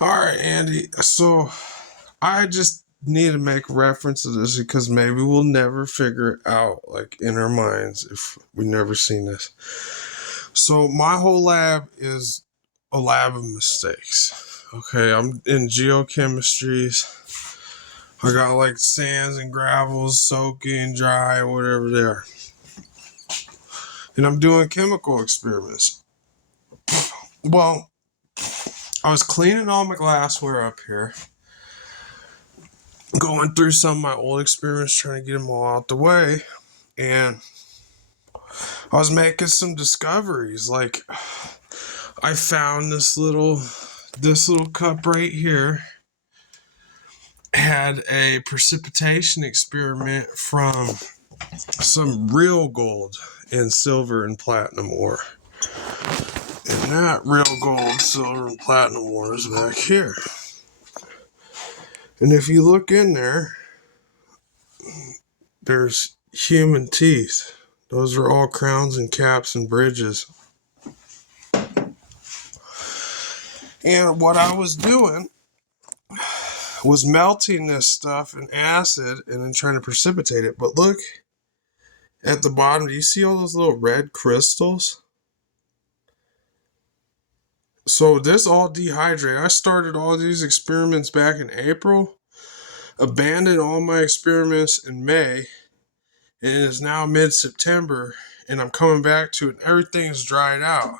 All right, Andy. So I just need to make reference to this because maybe we'll never figure it out, like in our minds, if we never seen this. So my whole lab is a lab of mistakes. Okay, I'm in geochemistries. I got like sands and gravels, soaking, dry, whatever they are. And I'm doing chemical experiments. Well, I was cleaning all my glassware up here, going through some of my old experiments, trying to get them all out the way. And I was making some discoveries. Like, I found this little cup right here had a precipitation experiment from some real gold and silver and platinum ore. And that real gold, silver, and platinum ore is back here. And if you look in there, there's human teeth. Those are all crowns and caps and bridges. And what I was doing was melting this stuff in acid and then trying to precipitate it. But look at the bottom. Do you see all those little red crystals? So this all dehydrated. I started all these experiments back in April, abandoned all my experiments in May, and it is now mid-September, and I'm coming back to it, and everything's dried out.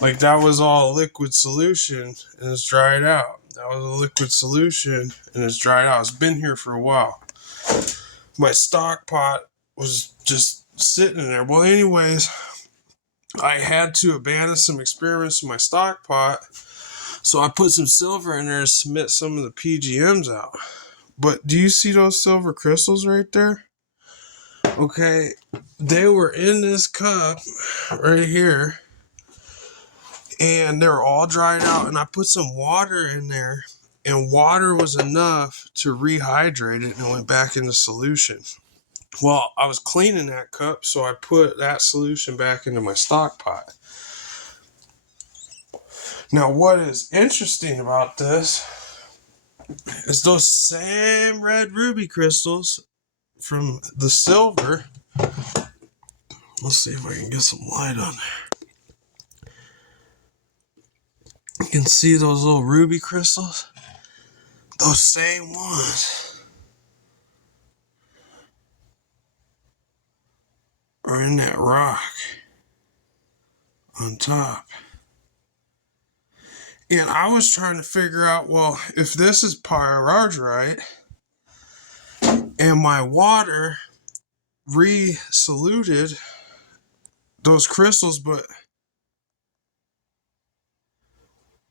Like, that was all a liquid solution, and it's dried out. That was a liquid solution, and it's dried out. It's been here for a while. My stock pot was just sitting in there. Well, anyways, I had to abandon some experiments in my stock pot, so I put some silver in there to submit some of the PGMs out. But do you see those silver crystals right there? Okay, they were in this cup right here, and they're all dried out, and I put some water in there, and water was enough to rehydrate it, and it went back into solution. Well, I was cleaning that cup, so I put that solution back into my stock pot. Now, what is interesting about this is those same red ruby crystals from the silver. Let's see if I can get some light on there. You can see those little ruby crystals? Those same ones are in that rock on top. And I was trying to figure out, well, if this is pyrargyrite and my water re-soluted those crystals, but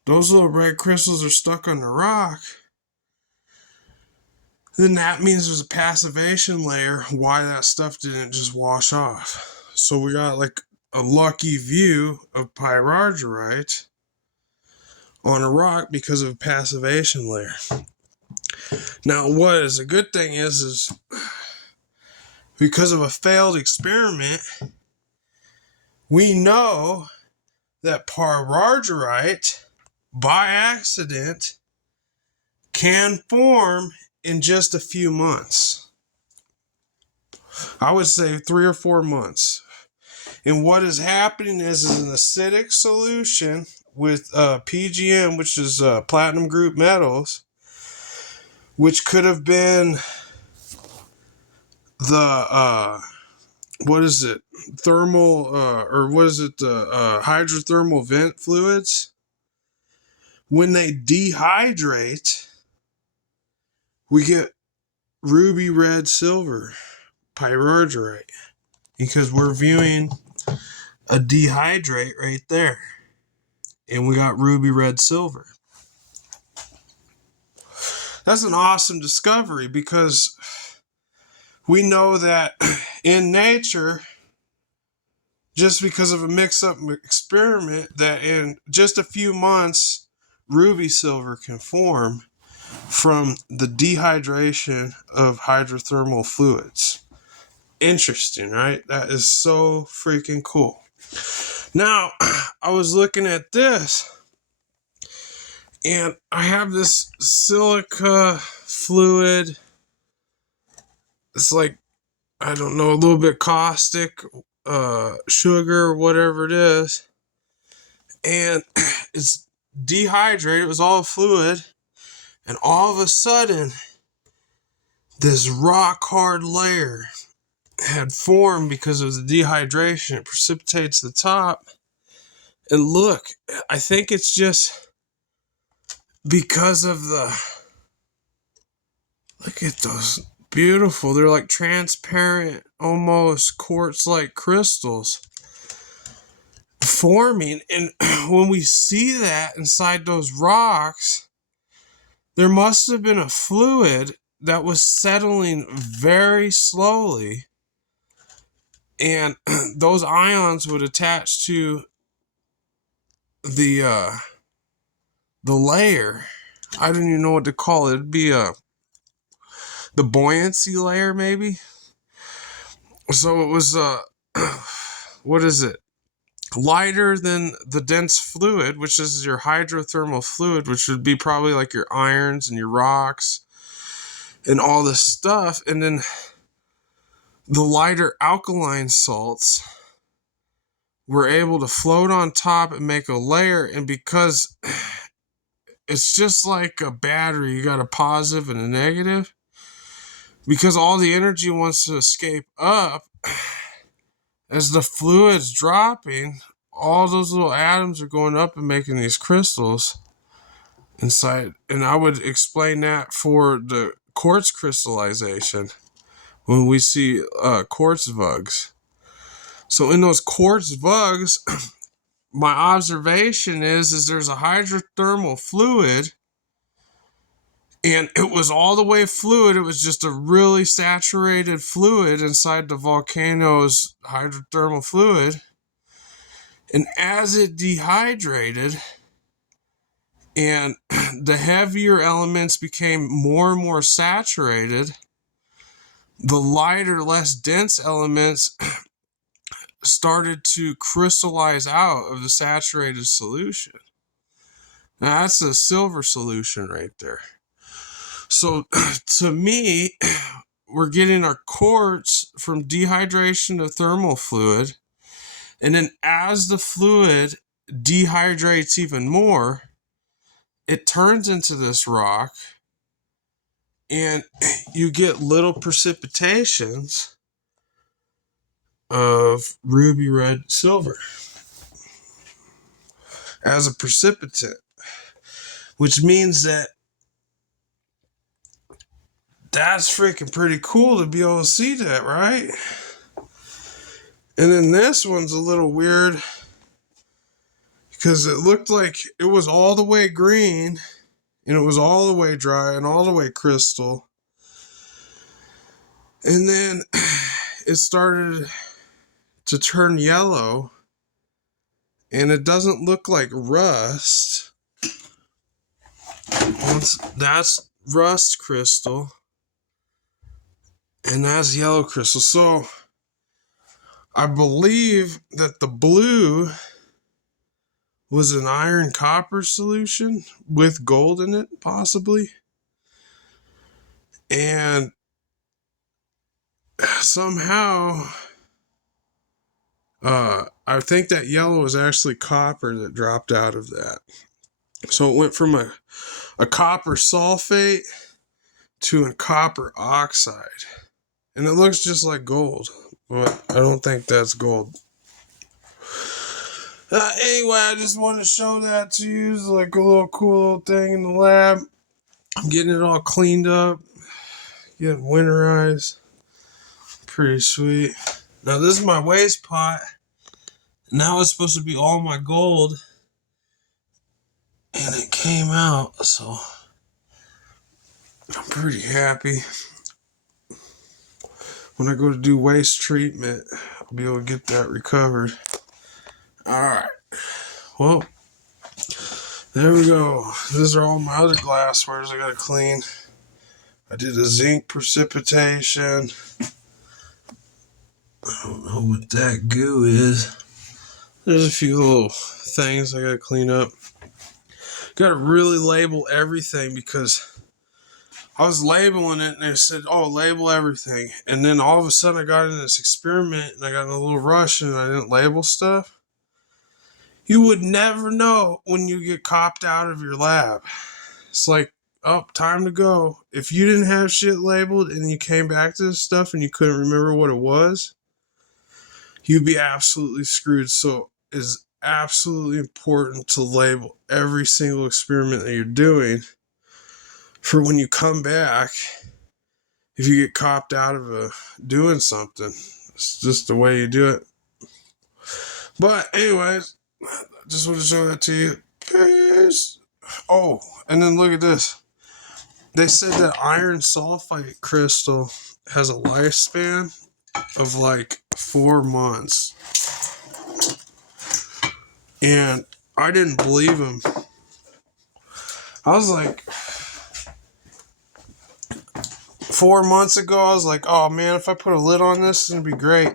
those little red crystals are stuck on the rock, then that means there's a passivation layer why that stuff didn't just wash off. So we got like a lucky view of pyrargyrite on a rock because of a passivation layer. Now, what is a good thing is because of a failed experiment, we know that pyrargyrite by accident can form in just a few months. I would say 3 or 4 months. And what is happening is an acidic solution with PGM, which is platinum group metals, which could have been the thermal hydrothermal vent fluids. When they dehydrate, we get ruby red silver pyrargyrite, because we're viewing a dehydrate right there, and we got ruby red silver. That's an awesome discovery, because we know that in nature, just because of a mix-up experiment, that in just a few months, ruby silver can form from the dehydration of hydrothermal fluids. Interesting, right? That is so freaking cool. Now, I was looking at this, And I have this silica fluid. It's like, I don't know, a little bit caustic, sugar, whatever it is. And it's dehydrated. It was all fluid. And all of a sudden, this rock hard layer had formed because of the dehydration. It precipitates the top. And look, I think it's just because of the, look at those, beautiful. They're like transparent, almost quartz-like crystals forming. And when we see that inside those rocks, there must have been a fluid that was settling very slowly, and those ions would attach to the layer. I don't even know what to call it. It'd be the buoyancy layer, maybe. So it was what is it? Lighter than the dense fluid, which is your hydrothermal fluid, which would be probably like your irons and your rocks and all this stuff. And then the lighter alkaline salts were able to float on top and make a layer. And because it's just like a battery, you got a positive and a negative. Because all the energy wants to escape up, as the fluid's dropping, all those little atoms are going up and making these crystals inside. And I would explain that for the quartz crystallization when we see quartz vugs. So in those quartz vugs, my observation is there's a hydrothermal fluid, and it was all the way fluid. It was just a really saturated fluid inside the volcano's hydrothermal fluid. And as it dehydrated and the heavier elements became more and more saturated, the lighter, less dense elements started to crystallize out of the saturated solution. Now that's a silver solution right there. So to me, we're getting our quartz from dehydration of thermal fluid. And then as the fluid dehydrates even more, it turns into this rock, and you get little precipitations of ruby red silver as a precipitate, which means that that's freaking pretty cool to be able to see that, right? And then this one's a little weird because it looked like it was all the way green and it was all the way dry and all the way crystal. And then it started to turn yellow, and it doesn't look like rust. That's rust crystal, and that's yellow crystal. So I believe that the blue was an iron copper solution with gold in it, possibly. And somehow, I think that yellow was actually copper that dropped out of that. So it went from a copper sulfate to a copper oxide. And it looks just like gold, but I don't think that's gold. Anyway, I just want to show that to you. It's like a little cool little thing in the lab. I'm getting it all cleaned up, getting winterized. Pretty sweet. Now this is my waste pot. Now it's supposed to be all my gold. And it came out, so I'm pretty happy. When I go to do waste treatment, I'll be able to get that recovered. Alright. Well, there we go. These are all my other glasswares I gotta clean. I did a zinc precipitation. I don't know what that goo is. There's a few little things I gotta clean up. got to really label everything, because I was labeling it and they said, oh, label everything. And then all of a sudden I got in this experiment and I got in a little rush and I didn't label stuff. You would never know when you get copped out of your lab. It's like, oh, time to go. If you didn't have shit labeled and you came back to this stuff and you couldn't remember what it was, you'd be absolutely screwed. So it's absolutely important to label every single experiment that you're doing for when you come back. If you get copped out of doing something, it's just the way you do it. But anyways, I just want to show that to you. Peace. Oh, and then look at this. They said that iron sulfite crystal has a lifespan of like 4 months. And I didn't believe him. I was like, 4 months ago, I was like, oh man, if I put a lid on this, it's going to be great.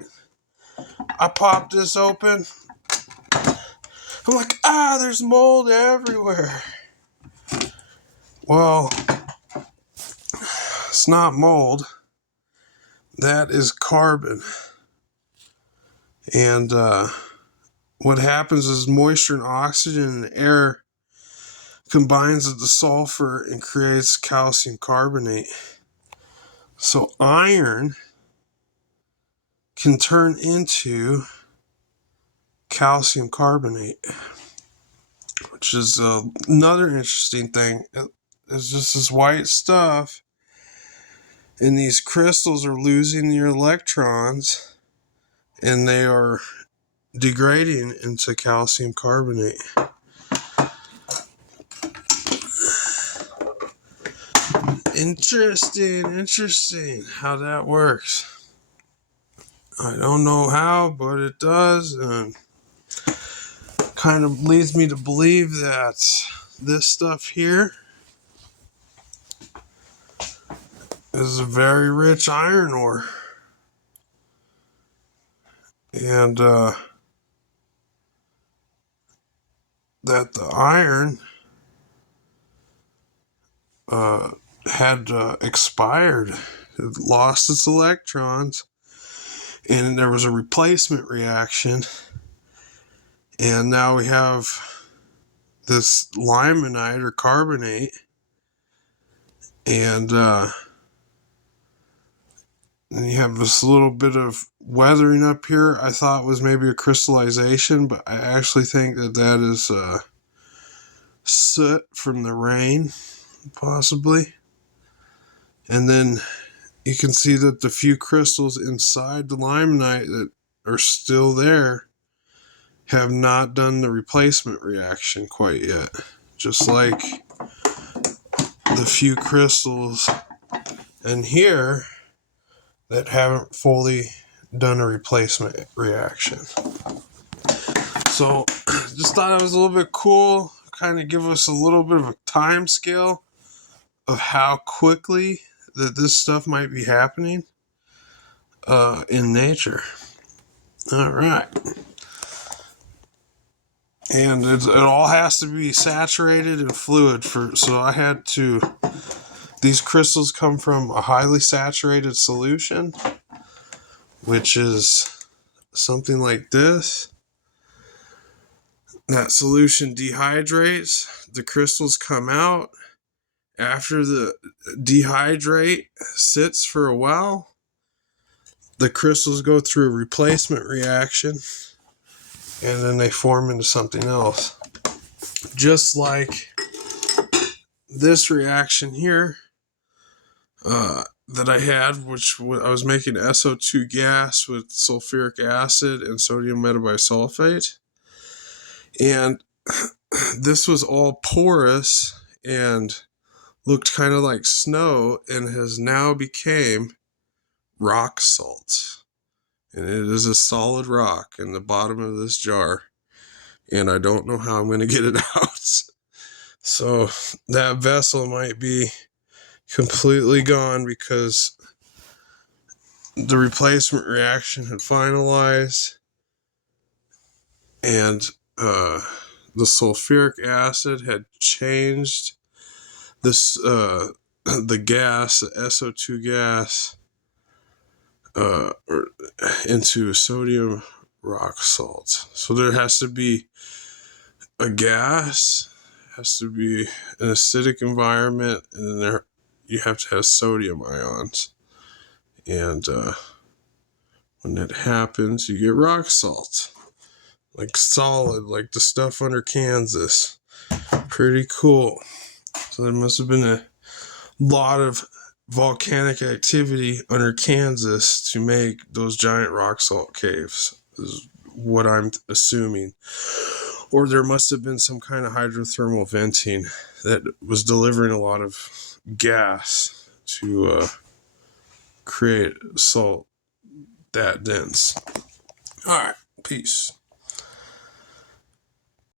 I popped this open. I'm like, there's mold everywhere. Well, it's not mold. That is carbon. And what happens is moisture and oxygen and air combines with the sulfur and creates calcium carbonate. So iron can turn into calcium carbonate, which is another interesting thing. It's just this white stuff, and these crystals are losing their electrons, and they are degrading into calcium carbonate. Interesting how that works. I don't know how, but it does, and kind of leads me to believe that this stuff here is a very rich iron ore. And that the iron had expired. It lost its electrons, and there was a replacement reaction. And now we have this limonite or carbonate, and you have this little bit of weathering up here. I thought was maybe a crystallization, but I actually think that is soot from the rain, possibly. And then you can see that the few crystals inside the limonite that are still there have not done the replacement reaction quite yet. Just like the few crystals in here that haven't fully done a replacement reaction. So just thought it was a little bit cool, kind of give us a little bit of a time scale of how quickly that this stuff might be happening in nature. All right. And it all has to be saturated in fluid so I had to, these crystals come from a highly saturated solution, which is something like this. That solution dehydrates, the crystals come out. After the dehydrate sits for a while, the crystals go through a replacement reaction, and then they form into something else. Just like this reaction here that I had, which I was making SO2 gas with sulfuric acid and sodium metabisulfate. And this was all porous and looked kind of like snow, and has now became rock salt. And it is a solid rock in the bottom of this jar. And I don't know how I'm going to get it out. So that vessel might be completely gone because the replacement reaction had finalized. And the sulfuric acid had changed this the gas, the SO2 gas, into sodium rock salt. So there has to be a gas, has to be an acidic environment, and then there you have to have sodium ions. And when that happens, you get rock salt, like solid, like the stuff under Kansas. Pretty cool. So there must have been a lot of volcanic activity under Kansas to make those giant rock salt caves, is what I'm assuming. Or there must have been some kind of hydrothermal venting that was delivering a lot of gas to create salt that dense. All right, peace.